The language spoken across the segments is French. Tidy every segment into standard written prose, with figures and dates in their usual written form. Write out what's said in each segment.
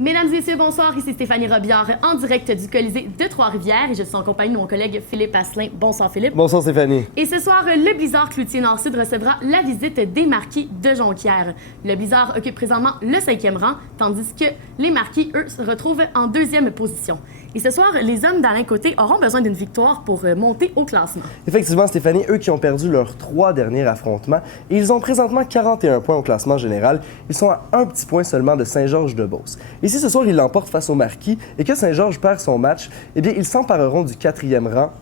Mesdames et messieurs, bonsoir. Ici Stéphanie Robillard en direct du Colisée de Trois-Rivières et je suis en compagnie de mon collègue Philippe Asselin. Bonsoir Philippe. Bonsoir Stéphanie. Et ce soir, le Blizzard Cloutier Nord-Sud recevra la visite des Marquis de Jonquière. Le Blizzard occupe présentement le 5e rang, tandis que les Marquis, eux, se retrouvent en 2e position. Et ce soir, les hommes d'Alain Côté auront besoin d'une victoire pour monter au classement. Effectivement, Stéphanie, eux qui ont perdu leurs 3 derniers affrontements, et ils ont présentement 41 points au classement général. Ils sont à un petit point seulement de Saint-Georges-de-Beauce. Et si ce soir, ils l'emportent face aux Marquis et que Saint-Georges perd son match, eh bien, ils s'empareront du 4e rang,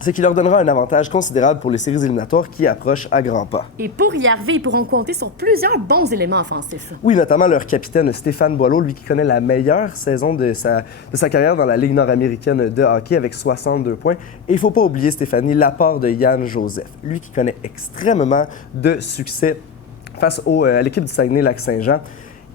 ce qui leur donnera un avantage considérable pour les séries éliminatoires qui approchent à grands pas. Et pour y arriver, ils pourront compter sur plusieurs bons éléments offensifs. Oui, notamment leur capitaine Stéphane Boileau, lui qui connaît la meilleure saison de sa carrière dans la Ligue nord-américaine de hockey avec 62 points. Et il ne faut pas oublier, Stéphanie, l'apport de Yann Joseph, lui qui connaît extrêmement de succès face à l'équipe du Saguenay-Lac-Saint-Jean.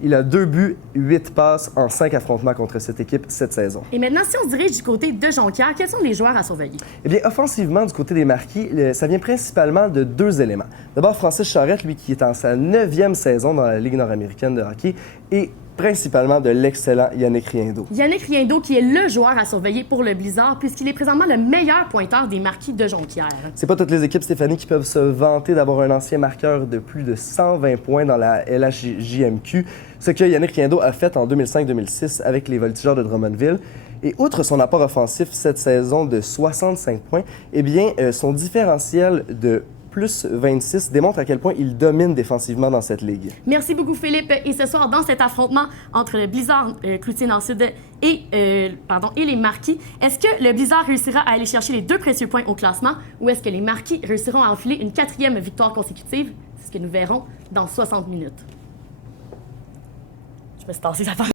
Il a 2 buts, 8 passes en 5 affrontements contre cette équipe cette saison. Et maintenant, si on se dirige du côté de Jonquière, quels sont les joueurs à surveiller? Eh bien, offensivement, du côté des Marquis, ça vient principalement de 2 éléments. D'abord, Francis Charette, lui qui est en sa 9e saison dans la Ligue nord-américaine de hockey, et principalement de l'excellent Yannick Riendeau. Yannick Riendeau qui est le joueur à surveiller pour le Blizzard puisqu'il est présentement le meilleur pointeur des Marquis de Jonquière. C'est pas toutes les équipes, Stéphanie, qui peuvent se vanter d'avoir un ancien marqueur de plus de 120 points dans la LHJMQ, ce que Yannick Riendeau a fait en 2005-2006 avec les Voltigeurs de Drummondville. Et outre son apport offensif cette saison de 65 points, eh bien, son différentiel de plus 26 démontre à quel point il domine défensivement dans cette ligue. Merci beaucoup, Philippe. Et ce soir, dans cet affrontement entre le Blizzard Cloutier Nord-Sud et les Marquis, est-ce que le Blizzard réussira à aller chercher les 2 précieux points au classement ou est-ce que les Marquis réussiront à enfiler une 4e victoire consécutive? C'est ce que nous verrons dans 60 minutes. Je me suis tassée, ça part.